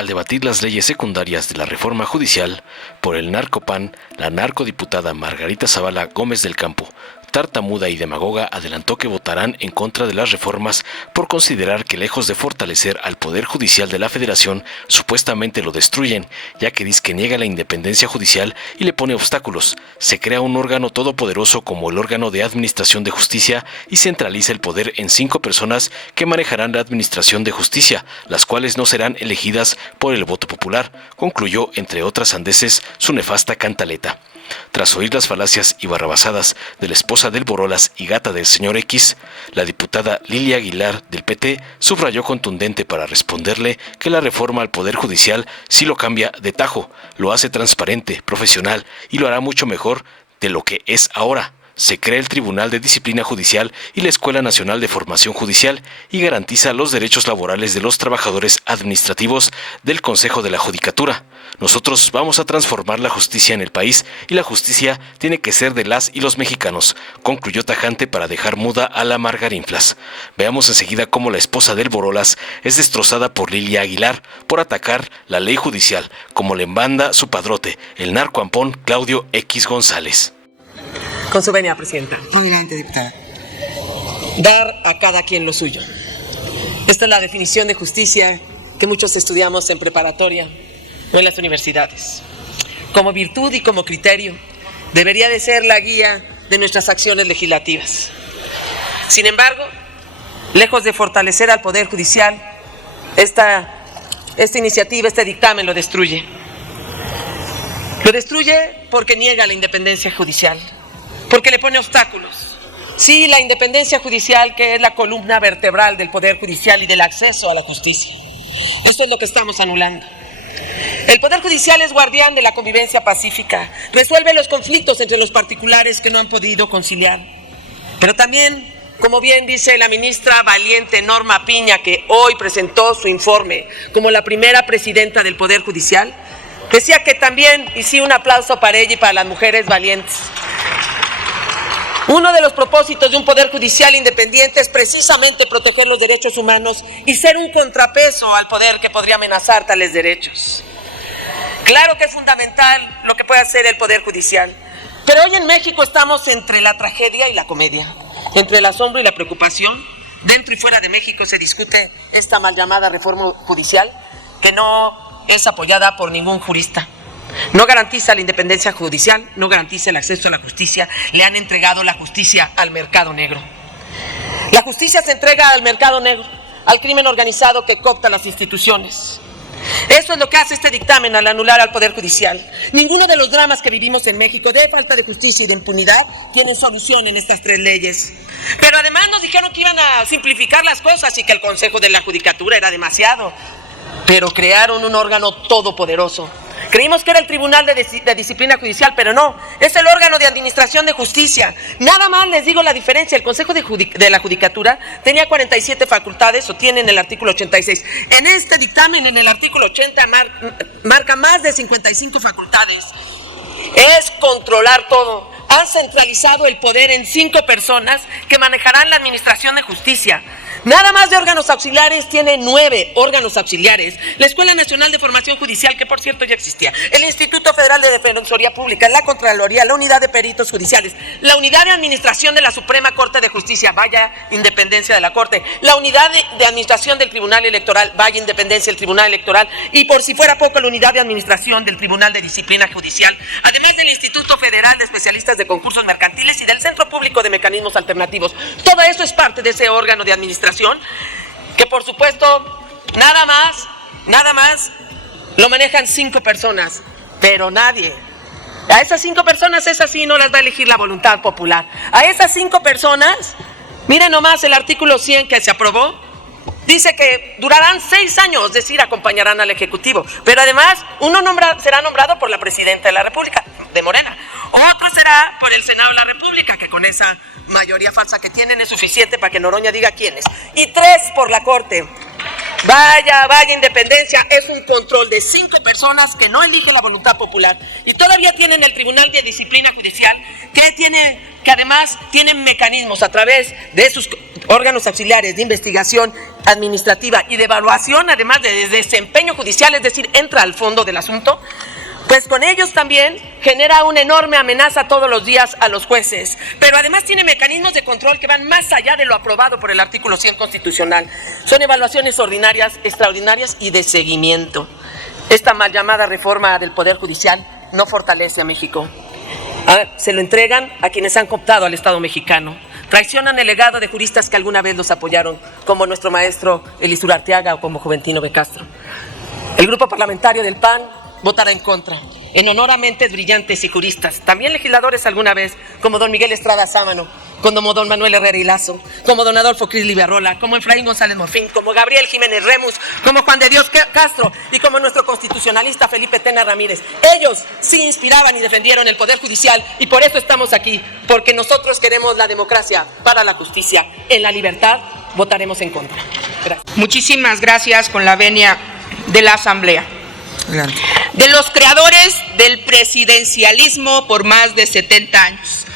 al debatir las leyes secundarias de la reforma judicial, por el narcopan, la narcodiputada Margarita Zavala Gómez del Campo, tartamuda y demagoga, adelantó que votarán en contra de las reformas por considerar que, lejos de fortalecer al Poder Judicial de la Federación, supuestamente lo destruyen, ya que dice que niega la independencia judicial y le pone obstáculos. Se crea un órgano todopoderoso como el órgano de administración de justicia y centraliza el poder en 5 personas que manejarán la administración de justicia, las cuales no serán elegidas por el voto popular, concluyó, entre otras sandeces, su nefasta cantaleta. Tras oír las falacias y barrabasadas de la esposa del Borolas y gata del señor X, la diputada Lilia Aguilar del PT subrayó contundente para responderle que la reforma al Poder Judicial sí lo cambia de tajo, lo hace transparente, profesional y lo hará mucho mejor de lo que es ahora. Se crea el Tribunal de Disciplina Judicial y la Escuela Nacional de Formación Judicial y garantiza los derechos laborales de los trabajadores administrativos del Consejo de la Judicatura. Nosotros vamos a transformar la justicia en el país y la justicia tiene que ser de las y los mexicanos, concluyó tajante para dejar muda a la Margarinflas. Veamos enseguida cómo la esposa del Borolas es destrozada por Lilia Aguilar por atacar la ley judicial, como le manda su padrote, el narcoampón Claudio X González. Con su venia, Presidenta. Adelante, diputada. Dar a cada quien lo suyo. Esta es la definición de justicia que muchos estudiamos en preparatoria o en las universidades. Como virtud y como criterio, debería de ser la guía de nuestras acciones legislativas. Sin embargo, lejos de fortalecer al Poder Judicial, esta iniciativa, este dictamen lo destruye. Lo destruye porque niega la independencia judicial, porque le pone obstáculos. Sí, la independencia judicial, que es la columna vertebral del Poder Judicial y del acceso a la justicia. Esto es lo que estamos anulando. El Poder Judicial es guardián de la convivencia pacífica, resuelve los conflictos entre los particulares que no han podido conciliar. Pero también, como bien dice la ministra valiente Norma Piña, que hoy presentó su informe como la primera presidenta del Poder Judicial, decía que también, y sí, un aplauso para ella y para las mujeres valientes. Uno de los propósitos de un Poder Judicial independiente es precisamente proteger los derechos humanos y ser un contrapeso al poder que podría amenazar tales derechos. Claro que es fundamental lo que puede hacer el Poder Judicial, pero hoy en México estamos entre la tragedia y la comedia, entre el asombro y la preocupación. Dentro y fuera de México se discute esta mal llamada reforma judicial, que no es apoyada por ningún jurista. No garantiza la independencia judicial, no garantiza el acceso a la justicia. Le han entregado la justicia al mercado negro. La justicia se entrega al mercado negro, al crimen organizado que coopta las instituciones. Eso es lo que hace este dictamen al anular al Poder Judicial. Ninguno de los dramas que vivimos en México de falta de justicia y de impunidad tienen solución en estas 3 leyes. Pero además nos dijeron que iban a simplificar las cosas y que el Consejo de la Judicatura era demasiado. Pero crearon un órgano todopoderoso. Creímos que era el Tribunal de Disciplina Judicial, pero no, es el órgano de administración de justicia. Nada más les digo la diferencia. El Consejo de la Judicatura tenía 47 facultades, o tiene en el artículo 86. En este dictamen, en el artículo 80, marca más de 55 facultades. Es controlar todo. Han centralizado el poder en 5 personas que manejarán la administración de justicia. Nada más de órganos auxiliares, tiene 9 órganos auxiliares. La Escuela Nacional de Formación Judicial, que por cierto ya existía, el Instituto Federal de Defensoría Pública, la Contraloría, la Unidad de Peritos Judiciales, la Unidad de Administración de la Suprema Corte de Justicia, vaya independencia de la Corte, la Unidad de Administración del Tribunal Electoral, vaya independencia del Tribunal Electoral, y por si fuera poco, la Unidad de Administración del Tribunal de Disciplina Judicial, además del Instituto Federal de Especialistas de Concursos Mercantiles y del Centro Público de Mecanismos Alternativos. Todo eso es parte de ese órgano de administración, que por supuesto nada más lo manejan 5 personas, pero nadie. A esas 5 personas, esas sí no las va a elegir la voluntad popular. A esas 5 personas, miren nomás el artículo 100 que se aprobó, dice que durarán 6 años, es decir, acompañarán al Ejecutivo, pero además uno será nombrado por la Presidenta de la República, de Morena, otro será por el Senado de la República, que con esa mayoría falsa que tienen es suficiente para que Noroña diga quiénes, y 3 por la Corte. Vaya independencia, es un control de 5 personas que no elige la voluntad popular. Y todavía tienen el Tribunal de Disciplina Judicial, que además tienen mecanismos a través de sus órganos auxiliares de investigación administrativa y de evaluación, además de desempeño judicial, es decir, entra al fondo del asunto. Pues con ellos también genera una enorme amenaza todos los días a los jueces, pero además tiene mecanismos de control que van más allá de lo aprobado por el artículo 100 constitucional. Son evaluaciones ordinarias, extraordinarias y de seguimiento. Esta mal llamada reforma del Poder Judicial no fortalece a México. Se lo entregan a quienes han cooptado al Estado mexicano. Traicionan el legado de juristas que alguna vez los apoyaron, como nuestro maestro Elizur Arteaga o como Juventino B. Castro. El grupo parlamentario del PAN votará en contra, en honor a mentes brillantes y juristas, también legisladores alguna vez, como don Miguel Estrada Sámano, como don Manuel Herrera y Lazo, como don Adolfo Cris Libarrola, como Efraín González Morfín, como Gabriel Jiménez Remus, como Juan de Dios Castro y como nuestro constitucionalista Felipe Tena Ramírez. Ellos sí inspiraban y defendieron el Poder Judicial y por eso estamos aquí, porque nosotros queremos la democracia para la justicia. En la libertad votaremos en contra. Gracias. Muchísimas gracias, con la venia de la Asamblea. De los creadores del presidencialismo por más de 70 años,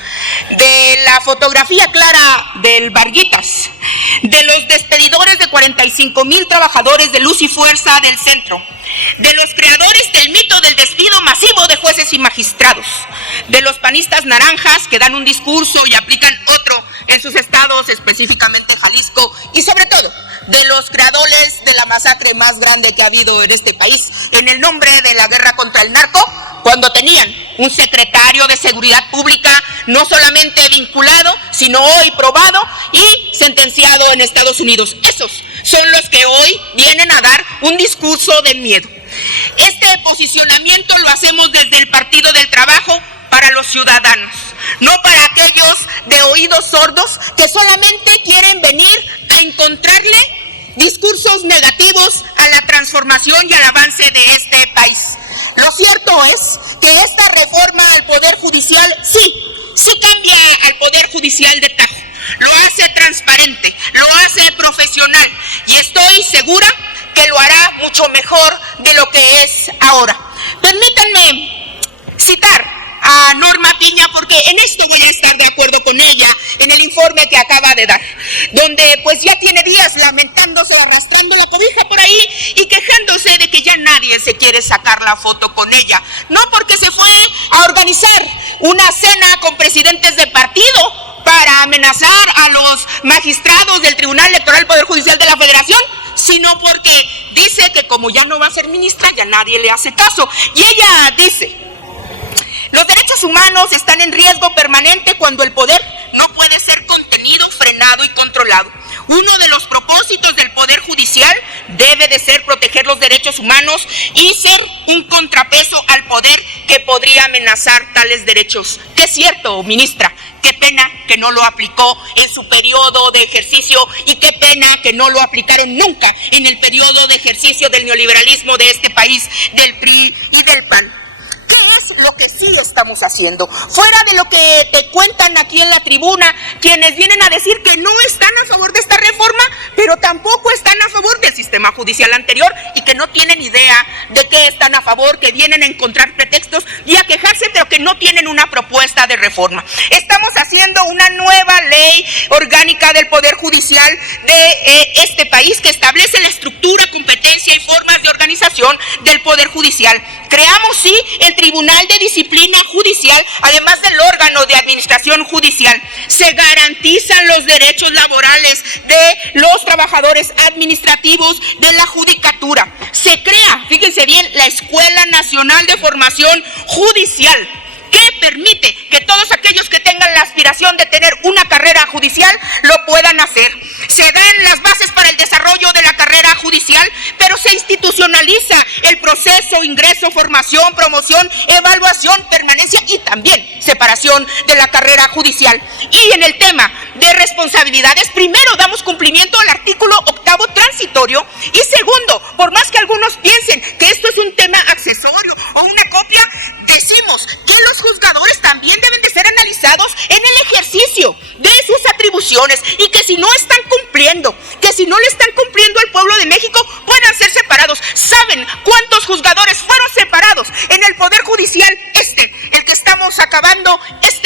de la fotografía clara del Varguitas, de los despedidores de 45,000 trabajadores de Luz y Fuerza del Centro, de los creadores del mito del despido masivo de jueces y magistrados, de los panistas naranjas que dan un discurso y aplican otro en sus estados, específicamente Jalisco, y sobre todo de los creadores de la masacre más grande que ha habido en este país, en el nombre de la guerra contra el narco, cuando tenían un secretario de Seguridad Pública no solamente vinculado, sino hoy probado y sentenciado en Estados Unidos. Esos son los que hoy vienen a dar un discurso de miedo. Este posicionamiento lo hacemos desde el Partido del Trabajo para los ciudadanos, no para aquellos de oídos sordos que solamente quieren venir a encontrarle discursos negativos a la transformación y al avance de este país. Lo cierto es que esta reforma al Poder Judicial sí cambia al Poder Judicial de tajo, lo hace transparente, lo hace profesional y estoy segura que lo hará mucho mejor de lo que es ahora. Permítanme citar a Norma Piña, porque en esto voy a estar de acuerdo con ella, en el informe que acaba de dar, donde pues ya tiene días lamentándose, arrastrando la cobija por ahí y quejándose de que ya nadie se quiere sacar la foto con ella, no porque se fue a organizar una cena con presidentes de partido para amenazar a los magistrados del Tribunal Electoral Poder Judicial de la Federación, sino porque dice que como ya no va a ser ministra, ya nadie le hace caso. Y ella dice: los derechos humanos están en riesgo permanente cuando el poder no puede ser contenido, frenado y controlado. Uno de los propósitos del Poder Judicial debe de ser proteger los derechos humanos y ser un contrapeso al poder que podría amenazar tales derechos. Que es cierto, ministra, qué pena que no lo aplicó en su periodo de ejercicio y qué pena que no lo aplicaron nunca en el periodo de ejercicio del neoliberalismo de este país, del PRI y del PAN. ¿Qué es lo que sí estamos haciendo? Fuera de lo que te cuentan aquí en la tribuna, quienes vienen a decir que no están a favor de esta reforma, pero tampoco están a favor del sistema judicial anterior y que no tienen idea de qué están a favor, que vienen a encontrar pretextos y a quejarse, pero que no tienen una propuesta de reforma. Estamos haciendo una nueva ley orgánica del Poder Judicial de este país que establece la estructura, competencia y formas de organización del Poder Judicial. Creamos, sí, el Tribunal de Disciplina Judicial, además del órgano de administración judicial. Se garantizan los derechos laborales de los trabajadores administrativos de la judicatura. Se crea, fíjense bien, la Escuela Nacional de Formación Judicial, que permite que todos aquellos que tengan la aspiración de tener una carrera judicial lo puedan hacer. Se dan las bases para el desarrollo de la carrera judicial, pero se institucionaliza el proceso, ingreso, formación, promoción, evaluación, permanencia y también separación de la carrera judicial. Y en el tema de responsabilidades, primero damos cumplimiento al artículo 8º transitorio y segundo, por más que algunos piensen que esto es un tema accesorio o una copia, decimos que los juzgadores también deben de ser analizados en el ejercicio de sus atribuciones y que si no están cumpliendo, que si no le están cumpliendo al pueblo de México, acabando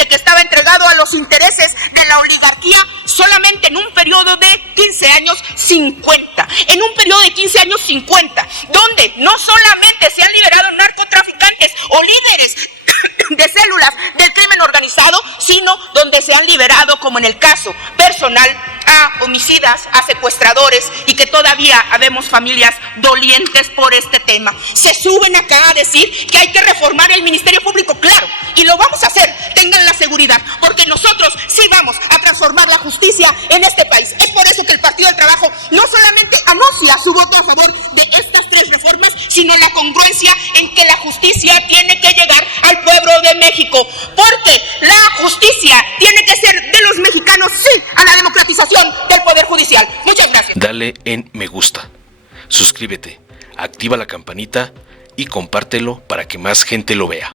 que estaba entregado a los intereses de la oligarquía solamente en un periodo de 15 años 50. En un periodo de 15 años 50, donde no solamente se han liberado narcotraficantes o líderes de células del crimen organizado, sino donde se han liberado, como en el caso personal, a homicidas, a secuestradores, y que todavía habemos familias dolientes por este tema. Se suben acá a decir que hay que reformar el Ministerio Público, claro, y lo vamos a hacer, tengan la seguridad, porque nosotros sí vamos a transformar la justicia en este país. Es por eso que el Partido del Trabajo no solamente anuncia su voto a favor de estas 3 reformas, sino la congruencia en que la justicia tiene que llegar al pueblo de México, porque la justicia tiene que ser de los mexicanos, sí, a la democratización del Poder Judicial. Muchas gracias. Dale en me gusta, suscríbete, activa la campanita y compártelo para que más gente lo vea.